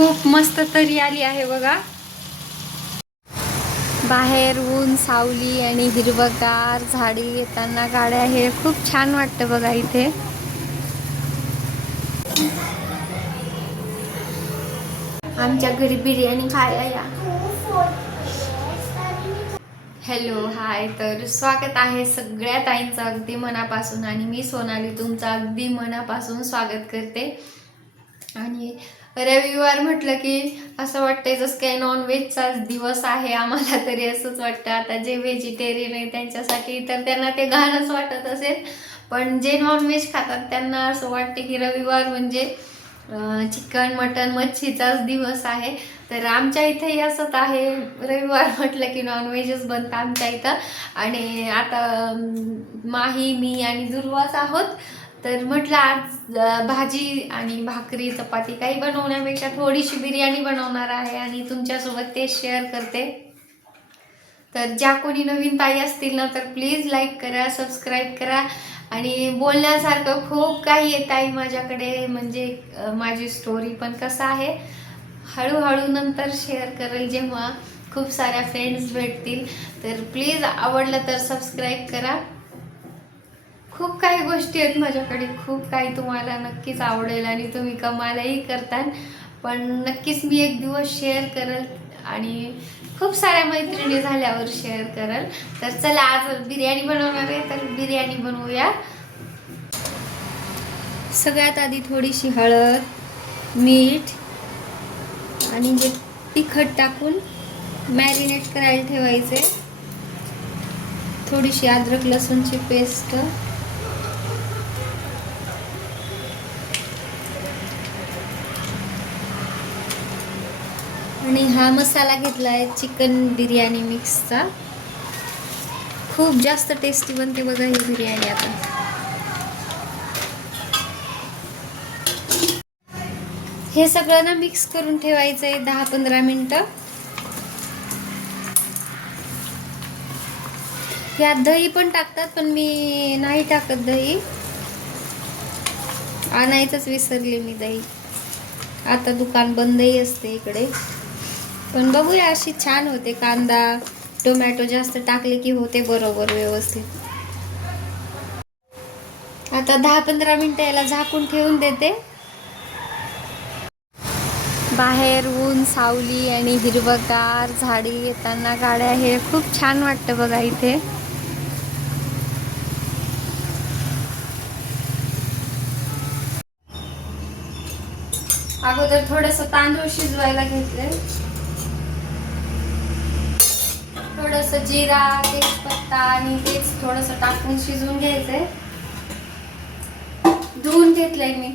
खूप मस्त तरी आली आहे बघा. बाहेर ऊन सावली आणि हिरवगार झाडी येताना गाड्या हे खूप छान वाटतं बघा इथे. आमच्या घरी बिर्याणी खायला या. हॅलो हाय तर स्वागत आहे सगळ्या ताईंचं अगदी मनापासून आणि मी सोनाली तुमचं अगदी मनापासून स्वागत करते. आणि रविवार म्हटलं की असं वाटतंय जसं काही नॉनव्हेजचाच दिवस आहे आम्हाला तरी असंच वाटतं. आता जे व्हेजिटेरियन आहे त्यांच्यासाठी तर त्यांना ते घाणच वाटत असेल. पण जे नॉनव्हेज खातात त्यांना असं वाटते की रविवार म्हणजे चिकन मटन मच्छीचाच दिवस आहे. तर आमच्या इथेही असंच आहे. रविवार म्हटलं की नॉनव्हेजच बनतं आमच्या इथं. आणि आता माही मी आणि दुर्वाच आहोत. तर म्हटलं आज भाजी आणि भाकरी चपाती काही बनवण्यापेक्षा थोडीशी बिर्याणी बनवणार आहे आणि तुमच्यासोबत ते शेअर करते. तर ज्या कोणी नवीन ताई असतील ना तर प्लीज लाईक करा सबस्क्राईब करा. आणि बोलण्यासारखं खूप काही येत आहे माझ्याकडे म्हणजे माझी स्टोरी पण कसं आहे हळूहळू नंतर शेअर करेल जेव्हा खूप साऱ्या फ्रेंड्स भेटतील. तर प्लीज आवडलं तर सबस्क्राईब करा. खूप काही गोष्टी आहेत माझ्याकडे. खूप काही तुम्हाला नक्कीच आवडेल आणि तुम्ही कमालही करताल पण नक्कीच मी एक दिवस शेअर करेल आणि खूप साऱ्या मैत्रिणी झाल्यावर शेअर करेल. तर चला आज बिर्याणी बनवणार आहे तर बिर्याणी बनवूया. सगळ्यात आधी थोडीशी हळद मीठ आणि जे तिखट टाकून मॅरिनेट करायला ठेवायचे. थोडीशी अद्रक लसूणची पेस्ट आणि हा मसाला घेतला आहे चिकन बिर्याणी मिक्सचा. खूप जास्त टेस्टी बनते बघा ही बिर्याणी आता. हे सगळं ना मिक्स करून ठेवायचं आहे दहा पंधरा मिनटं. यात दही पण टाकतात पण मी नाही टाकत दही. आणायचंच विसरले मी दही. आता दुकान बंदही असते इकडे. पण बघूया अशी छान होते कांदा टोमॅटो जास्त टाकले की होते बरोबर व्यवस्थित. आता दहा पंधरा मिनिटं याला झाकून ठेवून देते. बाहेर ऊन सावली आणि हिरवगार झाडी येताना गाड्या हे खूप छान वाटतं बघा इथे. अगोदर थोडस तांदूळ शिजवायला घेतले. थोडस जिरा तेजपत्ता आणि तेच थोडस टाकून शिजवून घ्यायचंय. धुवून घेतलंय मी.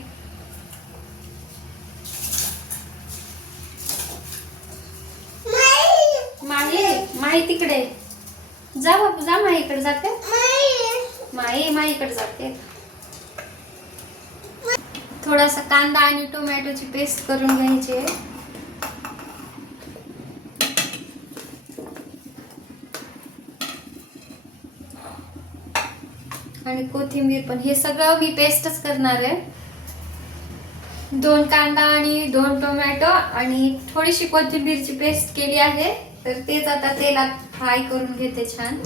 माही माही तिकडे. जा बापू जा माईकडे जाते. माही माहीकडे जाते. थोडासा कांदा आणि टोमॅटोची पेस्ट करून घ्यायची आहे. आणि कोथिंबीर पण. हे सगळं मी पेस्टच करणार आहे. दोन कांदा आणि दोन टोमॅटो आणि थोडीशी कोथिंबीरची पेस्ट केली आहे. तर तेच आता तेलात फ्राय करून घेते छान.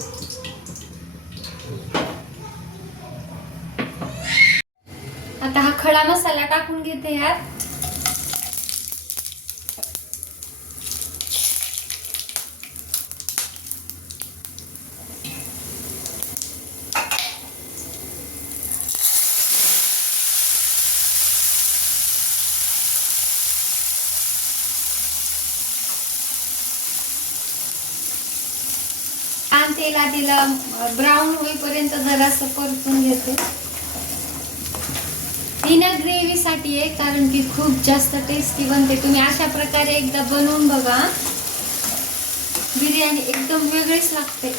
आता हा खडा मसाला टाकून घेते यात छान तेल आधीला ब्राऊन होईपर्यंत जरासं परतून घेते. ही ना ग्रेव्हीसाठी आहे कारण की खूप जास्त टेस्टी बनते. तुम्ही अशा प्रकारे एकदा बनवून बघा. बिर्याणी एकदम वेगळीच लागते.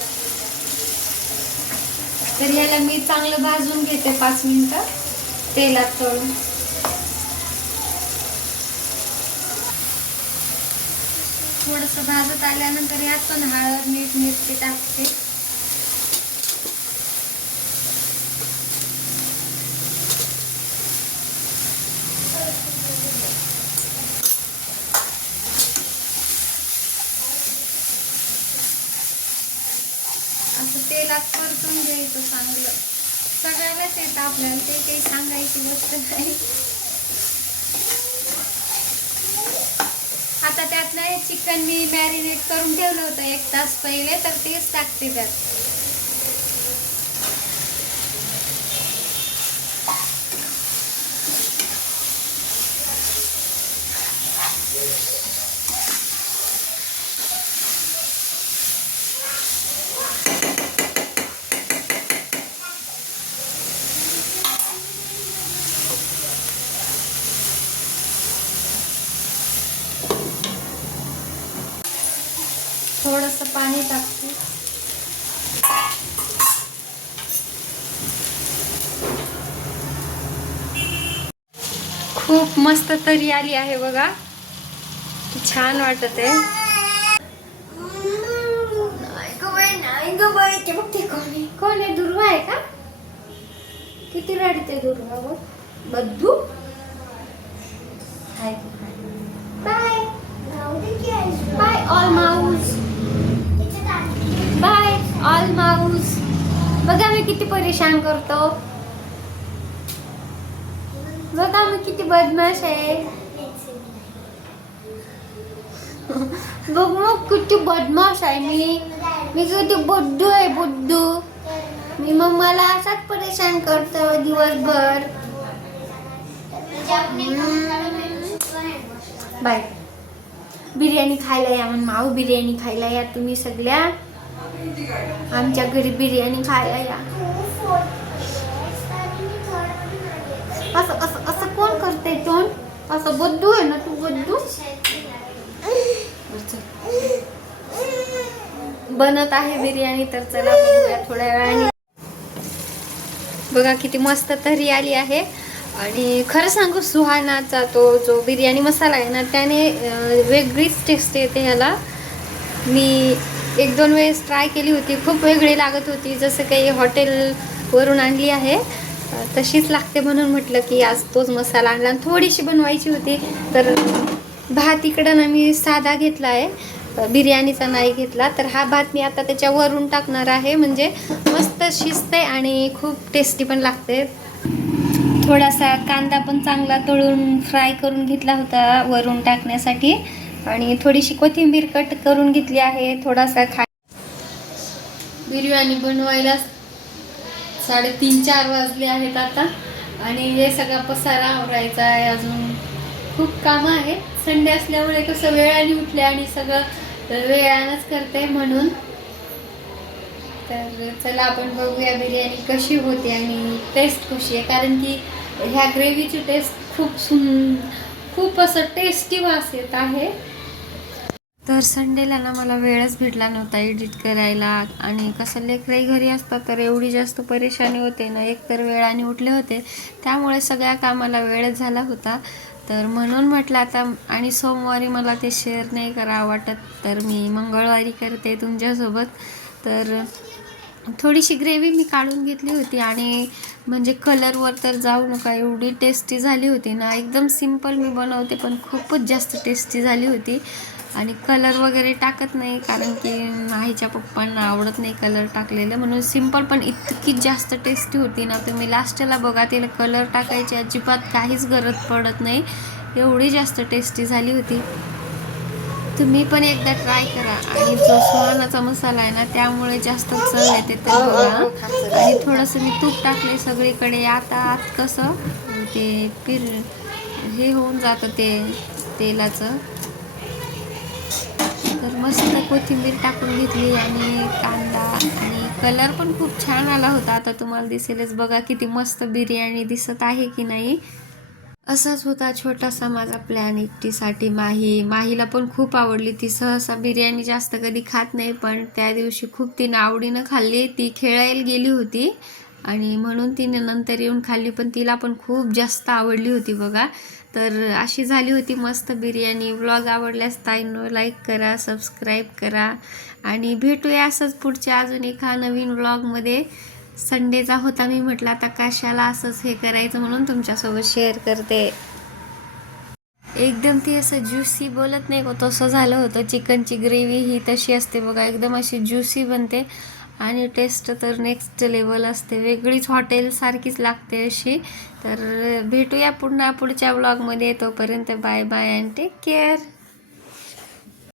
तर ह्याला मी चांगलं भाजून घेते पाच मिनिटं तेलात तळून. थोडस भाजत आल्यानंतर यात पण हळद मीठ मिरची टाकते. असं तेलात परतून घ्यायचं चांगलं. सगळ्यालाच येतं आपल्याला ते काही सांगायची गोष्ट नाही. आता त्यात नाही चिकन मी मॅरिनेट करून ठेवलं होतं एक तास पहिले तर तेच टाकते त्यात. थोडंसं पाणी टाकते. खूप मस्त तरी आली आहे बघा. छान वाटत आहे. गं नाही गं बघ कोण आहे? आहे दुर्वा आहे का? किती रडते दुर्वा बघ. बद्दू आहे bye bye all mouse bye mouse बघा मी किती परेशान करतो. बघा मी किती बदमाश आहे. बघ मग किती बदमाश आहे मी. मी किती बुद्धू आहे बुद्धू मी मग मला असाच परेशान करतो दिवसभर. बाय. बिर्याणी खायला या मग माऊ बिर्याणी खायला या तुम्ही सगळ्या. आमच्या घरी बिर्याणी खायला या. असं असं असं कोण करते तोंड? असं बद्दू आहे ना तू बद्दू? बनत आहे बिर्याणी तर चला थोड्या वेळाने. बघा किती मस्त तरी आली आहे. आणि खरं सांगू सुहानाचा तो जो बिर्याणी मसाला आहे ना त्याने वेगळीच टेस्ट येते ह्याला मी एक दोन वेळेस ट्राय केली होती. खूप वेगळी लागत होती. जसं काही हॉटेलवरून आणली आहे तशीच लागते म्हणून म्हटलं की आज तोच मसाला आणला. आणि थोडीशी बनवायची होती. तर भात इकडं ना मी साधा घेतला आहे. बिर्याणीचा नाही घेतला. तर हा भात मी आता त्याच्यावरून टाकणार आहे. म्हणजे मस्त शिजते आणि खूप टेस्टी पण लागते. थोडासा कांदा पण चांगला तळून फ्राय करून घेतला होता वरून टाकण्यासाठी. आणि थोडीशी कोथिंबीर कट करून घेतली आहे. थोडासा खा बिर्याणी बनवायला साडेतीन चार वाजले आहेत आता. आणि हे सगळा पसारा आवरायचा आहे. अजून खूप कामं आहे. संडे असल्यामुळे कसं वेळाने उठले आणि सगळं वेळानंच करते म्हणून. तर चला आपण बघूया बिर्याणी कशी होते आणि टेस्ट कशी आहे. कारण की ह्या ग्रेव्हीची टेस्ट खूप सुन खूप असं टेस्टी वास येत आहे. तर संडेला ना मला वेळच भेटला नव्हता एडिट करायला. आणि कसं लेकरही घरी असतात तर एवढी जास्त परेशानी होते ना एक तर वेळाने उठले होते. त्यामुळे सगळ्या कामाला वेळच झाला होता. तर म्हणून म्हटलं आता आणि सोमवारी मला ते शेअर नाही करावं वाटत तर मी मंगळवारी करते तुमच्यासोबत. तर थोडीशी ग्रेव्ही मी काढून घेतली होती आणि म्हणजे कलरवर तर जाऊ नका एवढी टेस्टी झाली होती ना. एकदम सिंपल मी बनवते पण खूपच जास्त टेस्टी झाली होती. आणि कलर वगैरे टाकत नाही कारण की आईच्या पप्पांना आवडत नाही कलर टाकलेलं. म्हणून सिंपल पण इतकी जास्त टेस्टी होती ना तुम्ही लास्टला बघा तिला कलर टाकायची अजिबात काहीच गरज पडत नाही. एवढी जास्त टेस्टी झाली होती. तुम्ही पण एकदा ट्राय करा. आणि जो सुहानाचा मसाला आहे ना त्यामुळे जास्त चव येते तर बघा. आणि थोडंसं मी तूप टाकले सगळीकडे. आता आत कसं ते पिर हे होऊन जातं ते तेलाचं. कोथिंबीर टाकून घेतली आणि कांदा आणि कलर पण खूप छान आला होता. आता तुम्हाला दिसेलच बघा किती मस्त बिर्याणी दिसत आहे की नाही. असाच होता छोटासा माझा प्लॅन एकटीसाठी माही. माहीला पण खूप आवडली. ती सहसा बिर्याणी जास्त कधी खात नाही पण त्या दिवशी खूप तिनं आवडीनं खाल्ली. ती खेळायला गेली होती आणि म्हणून तिने नंतर येऊन खाल्ली पण तिला पण खूप जास्त आवडली होती बघा. तर अशी झाली होती मस्त बिर्याणी. व्लॉग आवडल्यास ताईनो लाईक करा सबस्क्राईब करा. आणि भेटूया असंच पुढच्या अजून एका नवीन व्लॉगमध्ये संडेचा होता मी म्हटलं आता कशाला असंच हे करायचं म्हणून तुमच्यासोबत शेअर करते. एकदम ती असं ज्युसी बोलत नाही तसं झालं होतं. चिकनची ग्रेव्ही ही तशी असते बघा एकदम अशी ज्युसी बनते. आणि टेस्ट तर नेक्स्ट लेवल असते. वेगळीच हॉटेलसारखीच लागते अशी. तर भेटूया पुन्हा पुढच्या ब्लॉगमध्ये तोपर्यंत bye bye and take care